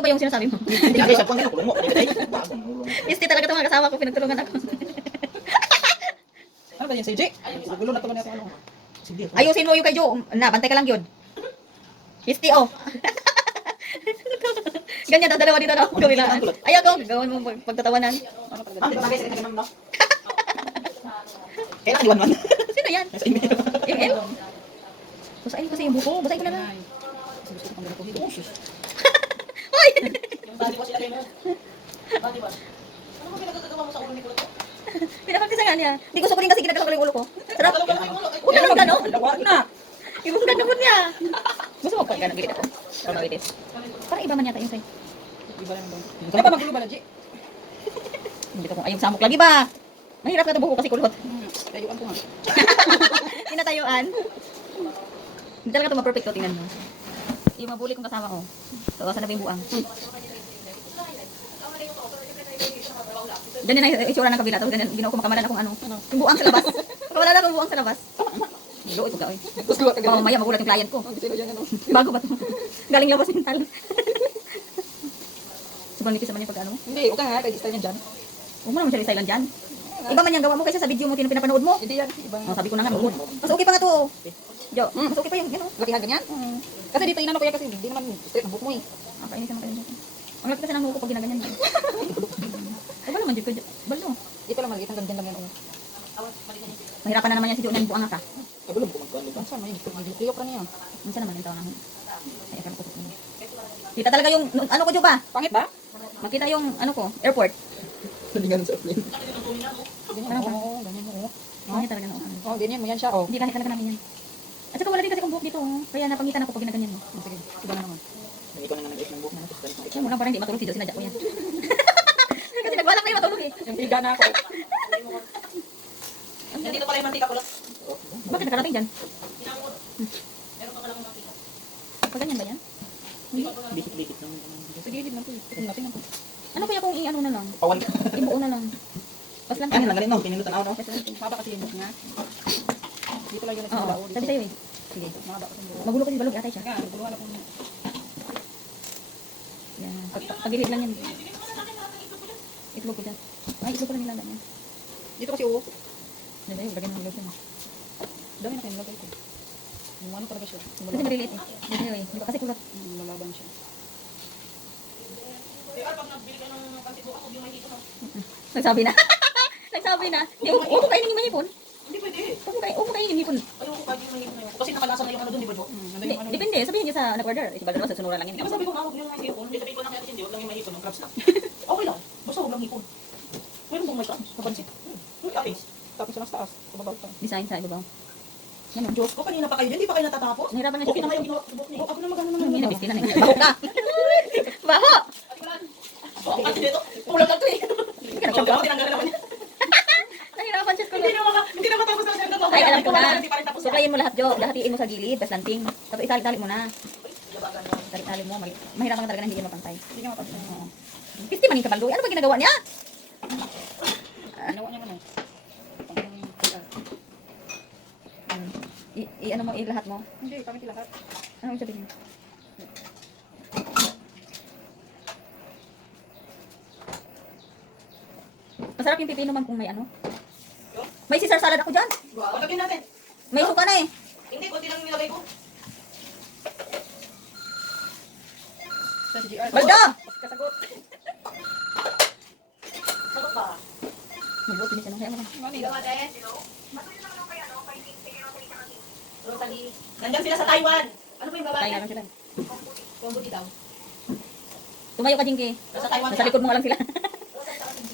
Ito ba yung sinasabi mo? Hindi kasi sa pang kulong mo. Isti talaga itong mga kasama ko, pinagtulungan ako. Ano ba yan, CJ? Gulo na to na ano. Ayusin mo yung kay Jo. Na, bantay ka lang yun. Isti, oh. Ganyan, dalawa dito na. Kabilaan. Ayaw ko, gawin mo pagtatawanan. Ang bagay sa kanya no? Kailangan iwan man. Sino yan? Sa email. MM? Basahin kasi yung buko. Basahin ko na lang. Hoy! Bali ko sila kayo mo. Bali ba? Ano ba pinagagawa mo sa ulo ni Kulot? Pinapagkisa nga niya. Hindi gusto ko rin kasi ginagawa yung ulo ko. Sarap. Uy, Ano ba, no? Lawag na. Ibang ganda niya. Gusto mo pagka nagigit ako? Para mawitis. Parang iba man yata yung sa'yo. Iba lang doon. Ano ba magulo ba na, G? Hindi ko kung ayong samok lagi ba? Mahirap na ito buko kasi kulot. Tayuan ko nga. Tinatayuan. Hindi talaga ito ma-perfecto. Tingnan mo. Yung mabuli kong kasama ko. Tawasan na yung buang. Ganyan na yung itsura ng kabila. Tapos ganyan, ginawa ko makamalan akong ano. Yung buang sa labas. Makamalan akong buang sa labas. Ilo, ito ka, oy. Baka mamaya magulat yung client ko. Sino yan, ano? Bago ba ito? Galing labas yung talo. Sobrang nipis naman yung pag ano mo. Hindi, huwag ka nga. Kaya style yan dyan. Huwag mo naman siya silent dyan. Iba man yung gawa mo kaysa sa video mo pinapanood mo. Hindi yan. Ibang... Oh, sabi ko na nga, bukod. Mas okay pa nga to. Oh. Jo, mas okay pa yung, yan o. Lakihan ganyan. Kasi dito inano ko yan kasi hindi naman straight ang buhok mo eh. Kainis naman kayo dyan. Ang laki kasi ng buko pag ginaganyan. Ay, balo man dyan ko. Balo. Dito lang maliit hanggang dyan lang yan. Mahirapan na naman yan si Jo na yung buang nga ka. Kagulo mo kumagkuhan dito. Saan may tuyok na niya. Minsan naman yung taon na hon. Ay, akala ko. Kita talaga yung, ano ko Jo ba? Pangit ba? Makita yung, ano ko, airport. Nalingan sa airplane. Ganyan, Ano ba? oo, ganyan, oo. Makita talaga na. Oh, ganyan mo yan siya, oh. Hindi kahit talaga namin yan. At saka wala din kasi kung buhok dito. Oh. Kaya napangitan ako pag ginaganyan mo. Sige, iba na naman. Nang ikaw na nga nag-eat ng buhok. Yan mo lang parang hindi matulog si Jo. Sinadya ko yan. Kasi nagbalak kayo matulog eh. Yung tiga na ako. Nandito pala yung mantika Kulot. Bakit nakarating dyan? Pag ganyan ba yan? Dikit-dikit lang. Sige, hindi lang po. Ito natin ako. Ano kaya kung i-ano na lang? Pawan. Ibuo na lang. Pas lang. Ano lang ganun no? Pinilutan ako no? Maba kasi yung buhok niya. Dito lang yung Oo, nagsimula. sabi sa'yo eh. Sige, maba kasi yung buhok. Magulo kasi balog atay siya. Kaya, naguluhan ako niya. Yan. Pagilid lang yan. Itlog ko dyan. Ay, itlog ko lang nilaga niya. Dito kasi, oo. Hindi ba yun? Lagyan ng itlog yan. Dami na kayo nilagay ko. Yung ano talaga siya. Yung Kasi maliliit eh. Hindi eh. Hindi ba kasi kulot. lalaban siya. Nagsabi na. Nagsabi na. Hindi, huwag mo kainin yung mahipon. Hindi pwede. Huwag mo kainin yung mahipon. Ayoko kayo yung mahipon na yun. Kasi nakalasa na yung ano dun, di ba Jo? Nandun yung ano. Depende. Sabihin niya sa nag-order. Iba naman sa sunura lang yun. Diba sabi ko nga, huwag yung mahipon. Hindi sabi ko na kaya hindi, huwag lang yung mahipon, yung crabs lang. Okay lang. Basta huwag lang hipon. Meron bang may crabs? Napansin. Uy, apis. Tapos siya taas. Kumabaw pa. Design sa ibabaw. Yan o. Diyos ko, kanina pa kayo din, di pa kayo natatapos? Nahirapan na Okay na nga yung ginawa ko sa buhok niya. Ako na magano naman. Hindi na bisti na na. Baho ka. Baho. Oo, kasi dito, kulang lang to eh. Hindi ka Sabi nagsabi. ako, tinanggalan naman niya. Nahirapan siya ko. Hindi na matapos na siya. Ay, alam ko na. Hindi pa rin tapos. Sukayin mo lahat, Jo. Lahatiin mo sa gilid, tas lanting. Tapos itali-tali mo na. Tali-tali mo. Mahirapan ka talaga na hindi mo pantay. Hindi niya matapos. Oo. Pisti man yung kabaldoy. Ano ba ginagawa niya? Ginawa niya man eh. Ano mo, lahat mo. Hindi, kami lahat. Ano yung sabihin? Masarap yung pipino man kung may ano. May Caesar salad ako dyan. Pagkagin natin. May suka na eh. Hindi, konti lang nilagay ko. Sa CGR. Balda! Kasagot. Sagot ba? Mabuti din siya nung kaya mo. Manila. Rosalie. Nandyan sila sa Taiwan. Ano ba yung babae? Kaya lang sila. Yung buti daw. Tumayo ka, Jinky. Nasa Taiwan Nasa siya. likod mo nga lang sila. Rosa sa akin.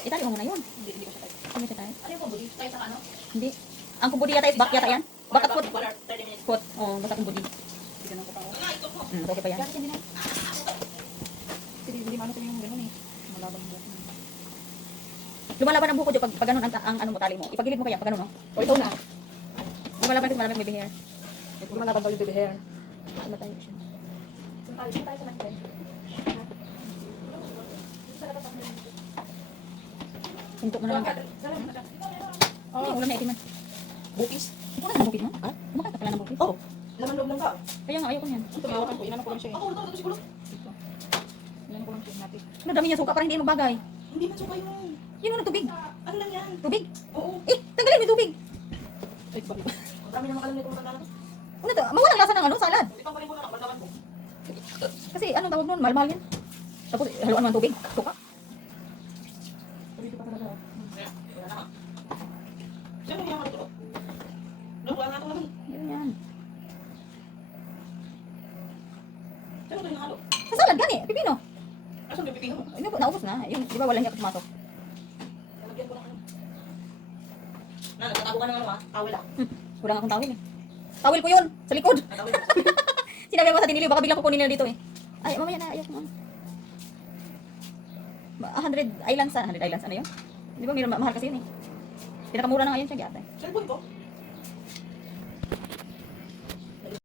Itali mo muna yun. Hindi ko siya tayo. Ano siya tayo? Ano yung pambuti? Tayo sa ano? Hindi. Ang kumbudi yata is back yata yan. Back at foot. 30 minutes. Foot. Oo, basta kumbudi. Bigyan ko pa ako. Okay pa yan. Kasi hindi na. Kasi hindi mano ko yung gano'n eh. Malaban mo. Lumalaban ang buko, Jo, pag ganun ang ano mo, tali mo. Ipagilid mo kaya, pag ganun, no? O, ikaw na. Lumalaban kasi malamig may baby hair. Ito malaban daw yung baby hair. Ano tayo siya? Hinto mo na lang. Hindi, ulam na itiman. Bukis. Kumakain ka ng bukid mo? Ha? Kumakain ka pala ng bukid? Oh, laman loob lang ka. Kaya nga, ayaw ko niyan. Tumawakan ko. Inano ko lang siya eh. Ako, ito siguro. Ano dami niya suka para hindi magbagay. Hindi man suka yun. Yun ano, tubig. Ano lang yan? Tubig. Oo. Tanggalin mo yung tubig. Ay, bakit? Ang dami naman alam nito matanda na to. Ano to? Mawala ang lasa ng ano, salad. Ikaw pa rin mo na lang, malaman mo. Kasi anong tawag nun, mahal-mahal yan. Tapos haluan mo ng tubig. Suka. Dito pa talaga. Wala na. Sino yung mga ito? Wala na ito naman. Yun yan. Sino ito yung halo? Sa salad gani, pipino. Asan yung pipino mo? Ano po, naubos na. Yung, di ba wala niya pumasok. Lalagyan ko na kayo. Na, nagtatago ka ng ano ha? Tawel ah. Wala nga akong tawil eh. Tawil ko yun, sa likod. Tawel. Sinabi mo sa diniliw, baka biglang kukunin nila dito eh. Ay, mamaya na, ayos mo. 100 Islands, 100 Islands, ano yun? Di ba, mahal kasi yun eh. Pinakamura na ngayon siya, gyata eh. Cellphone ko?